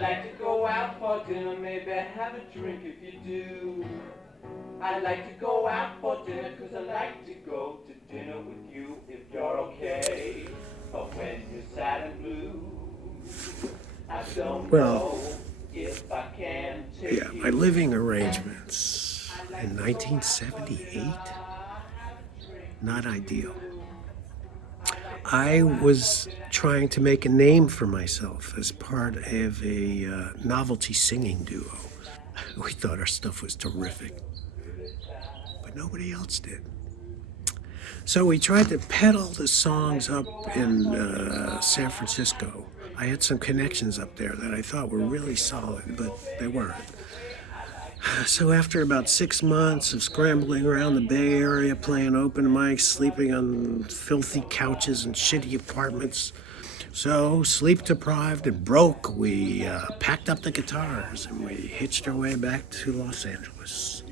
like to go out for dinner, maybe have a drink if you do. I like to go out for dinner 'cause I like to go to dinner with you if you're okay. But when you're sad and blue, I don't know if I can take Yeah, my living arrangements in 1978, not ideal. I was trying to make a name for myself as part of a novelty singing duo. We thought our stuff was terrific, but nobody else did. So we tried to peddle the songs up in San Francisco. I had some connections up there that I thought were really solid, but they weren't. So after about 6 months of scrambling around the Bay Area, playing open mics, sleeping on filthy couches and shitty apartments, so sleep deprived and broke, we packed up the guitars and we hitched our way back to Los Angeles.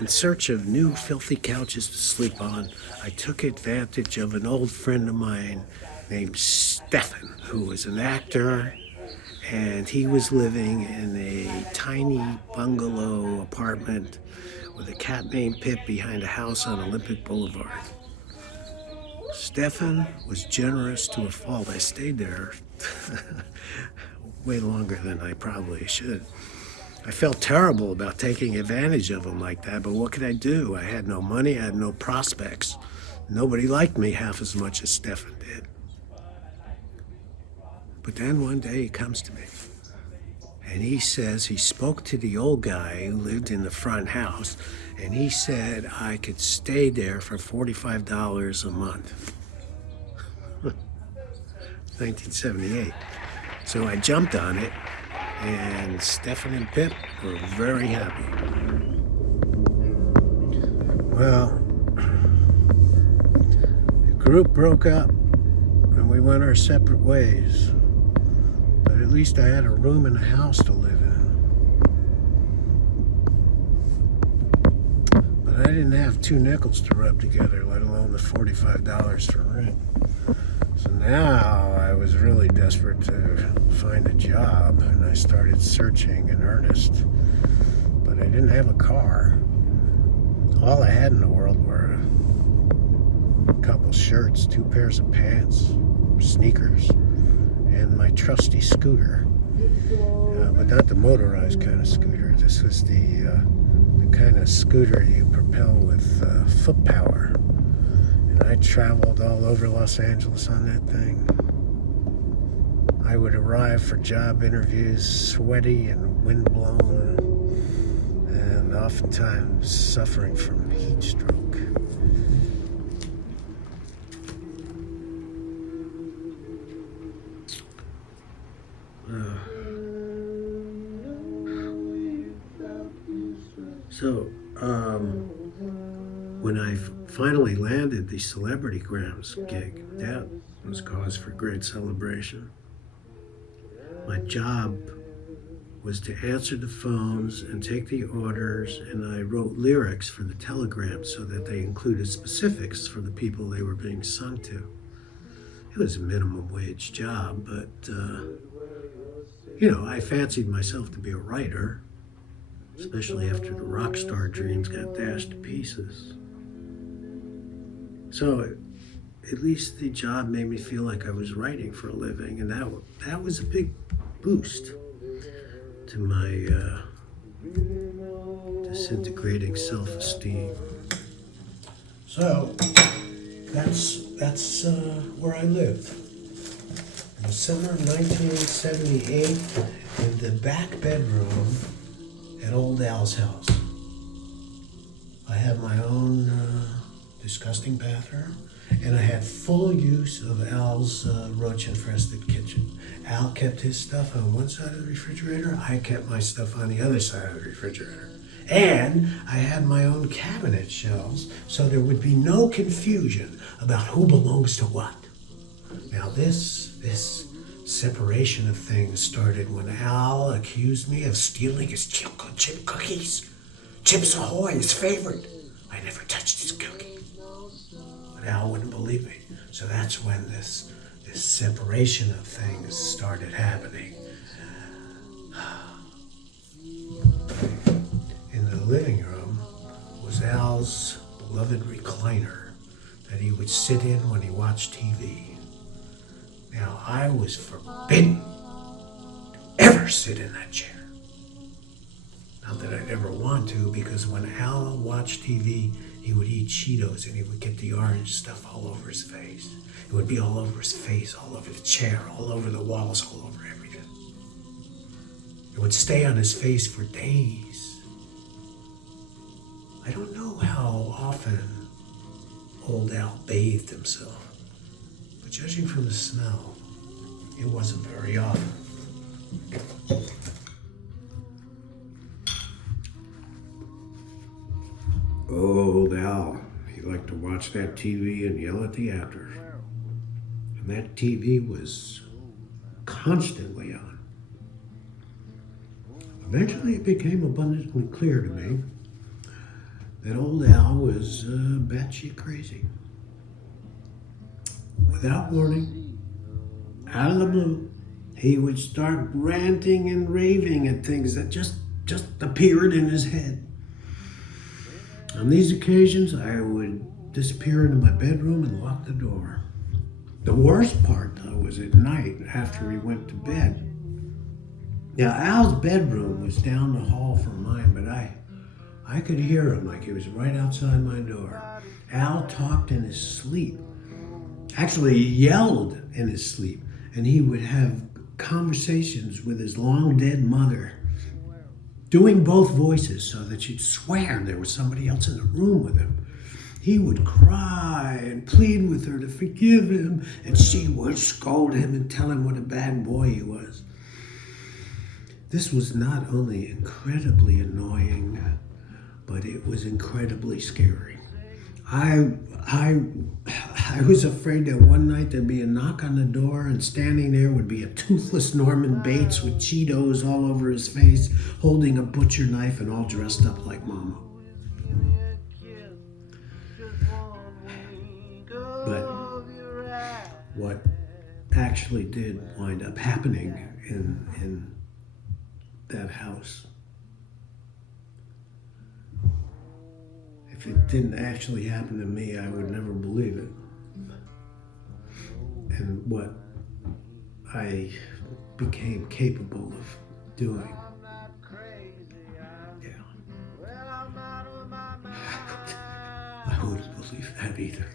In search of new filthy couches to sleep on, I took advantage of an old friend of mine named Stefan, who was an actor, and he was living in a tiny bungalow apartment with a cat named Pip behind a house on Olympic Boulevard. Stefan was generous to a fault. I stayed there way longer than I probably should. I felt terrible about taking advantage of him like that, but what could I do? I had no money, I had no prospects. Nobody liked me half as much as Stefan did. But then one day he comes to me, and he says he spoke to the old guy who lived in the front house, and he said I could stay there for $45 a month. 1978. So I jumped on it, and Stefan and Pip were very happy. Well, the group broke up, and we went our separate ways. But at least I had a room in the house to live in. But I didn't have 2 nickels to rub together, let alone the $45 for rent. So now I was really desperate to find a job, and I started searching in earnest. But I didn't have a car. All I had in the world were a couple shirts, 2 pairs of pants, sneakers, and my trusty scooter. But not the motorized kind of scooter. This was the kind of scooter you propel with foot power. And I traveled all over Los Angeles on that thing. I would arrive for job interviews sweaty and windblown, and oftentimes suffering from heat stroke. So, when I finally landed the Celebrity Grams gig, that was cause for great celebration. My job was to answer the phones and take the orders, and I wrote lyrics for the telegrams so that they included specifics for the people they were being sung to. It was a minimum wage job, but, I fancied myself to be a writer, especially after the rock star dreams got dashed to pieces. So at least the job made me feel like I was writing for a living, and that was a big boost to my disintegrating self-esteem. So that's where I lived. In the summer of 1978, in the back bedroom at Old Al's house. I had my own disgusting bathroom, and I had full use of Al's roach-infested kitchen. Al kept his stuff on one side of the refrigerator, I kept my stuff on the other side of the refrigerator. And I had my own cabinet shelves, so there would be no confusion about who belongs to what. Now this separation of things started when Al accused me of stealing his chip cookies. Chips Ahoy, his favorite. I never touched his cookie. But Al wouldn't believe me. So that's when this this separation of things started happening. In the living room was Al's beloved recliner that he would sit in when he watched TV. Now, I was forbidden to ever sit in that chair. Not that I'd ever want to, because when Al watched TV, he would eat Cheetos and he would get the orange stuff all over his face. It would be all over his face, all over the chair, all over the walls, all over everything. It would stay on his face for days. I don't know how often old Al bathed himself, but judging from the smell, it wasn't very often. Old Al, he liked to watch that TV and yell at the actors. And that TV was constantly on. Eventually it became abundantly clear to me that old Al was batshit crazy. Without warning, out of the blue, he would start ranting and raving at things that just appeared in his head. On these occasions, I would disappear into my bedroom and lock the door. The worst part, though, was at night after he went to bed. Now, Al's bedroom was down the hall from mine, but I could hear him like he was right outside my door. Al talked in his sleep. Actually, he yelled in his sleep, and he would have conversations with his long-dead mother, doing both voices so that you'd swear there was somebody else in the room with him. He would cry and plead with her to forgive him, and she would scold him and tell him what a bad boy he was. This was not only incredibly annoying, but it was incredibly scary. I was afraid that one night there'd be a knock on the door and standing there would be a toothless Norman Bates with Cheetos all over his face, holding a butcher knife and all dressed up like Mama. But what actually did wind up happening in that house, if it didn't actually happen to me, I would never believe it. And what I became capable of doing. Yeah. I wouldn't believe that either.